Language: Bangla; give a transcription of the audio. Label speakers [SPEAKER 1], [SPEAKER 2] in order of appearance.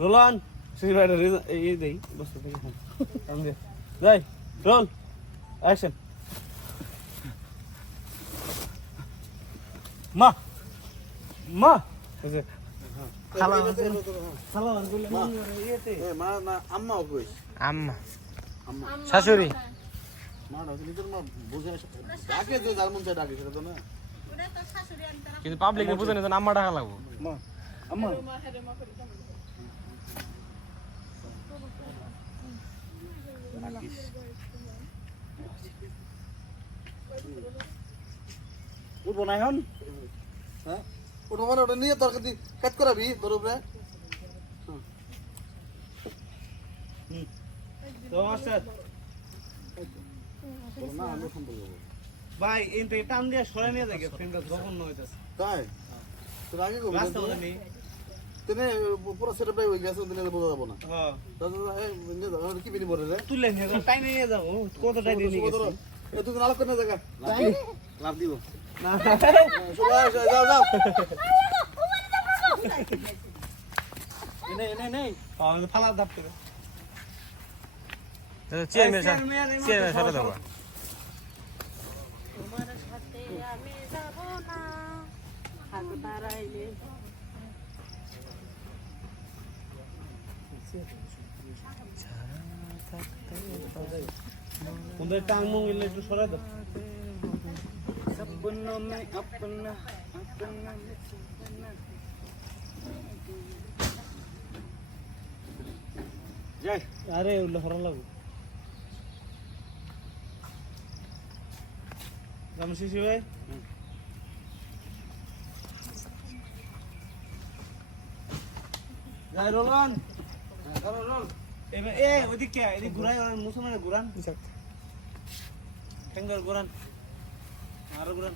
[SPEAKER 1] রোলন সেই এই দেই বসতে থাকি আমি যাই রোল অ্যাকশন মা মা। খালা খালা বলে ইয়েতে
[SPEAKER 2] এ মা না আম্মা কইস
[SPEAKER 3] আম্মা।
[SPEAKER 2] আম্মা।
[SPEAKER 3] শাশুড়ি।
[SPEAKER 2] মা না নিজের মা বুঝে ডাকে যে যার চায় ডাকে সেটা তো না।
[SPEAKER 3] কিন্তু পাবলিক বুঝে না আম্মা টাকা লাগবো।
[SPEAKER 2] আম্মা। উঠবো না এখন। হ্যাঁ? উঠবো মানে ওটা নিয়ে তরকারি কাজ করাবি তোর উপরে।
[SPEAKER 1] ভাই এই টান দিয়ে সরে নিয়ে যায় ফ্রেন্ডটা জঘন্য হইতাছে।
[SPEAKER 2] তাই? তোর আগে
[SPEAKER 1] রাস্তা নেই
[SPEAKER 2] তেনে পুরো সেটআপটাই হয়ে গেছে দিলে বোঝা যাব না।
[SPEAKER 1] হ্যাঁ
[SPEAKER 2] তাহলে কি বিনি পড়ে রে
[SPEAKER 1] তুলে নিয়ে যাও টাইমে নিয়ে যাও কত টাইম নিয়ে গেছে?
[SPEAKER 2] এ তুই আলোক করে জায়গা লাভ দিব।
[SPEAKER 1] না
[SPEAKER 2] সবাই যাও যাও। এনে এনে নেই
[SPEAKER 1] ফালা দাপ করে
[SPEAKER 3] চেয়ারম্যান
[SPEAKER 1] চেয়ারম্যান, এই
[SPEAKER 3] চেয়ারম্যান
[SPEAKER 1] মাত্র
[SPEAKER 3] সাথে দেবো
[SPEAKER 4] তোমার সাথে আমি যাব না। হাত বাড়াইলে
[SPEAKER 1] তোমাদের টাং মুং এলে একটু সরা দাও
[SPEAKER 2] সপনো মে আপনা আপনা
[SPEAKER 1] আরে উল্লে হরা লাগু রামশিশি ভাই যাই রোলান এ ওদিক কে এদিক ঘুরাই মুসলমানের ঘুরান। ঠেঙ্গর ঘুরান আরও ঘুরান।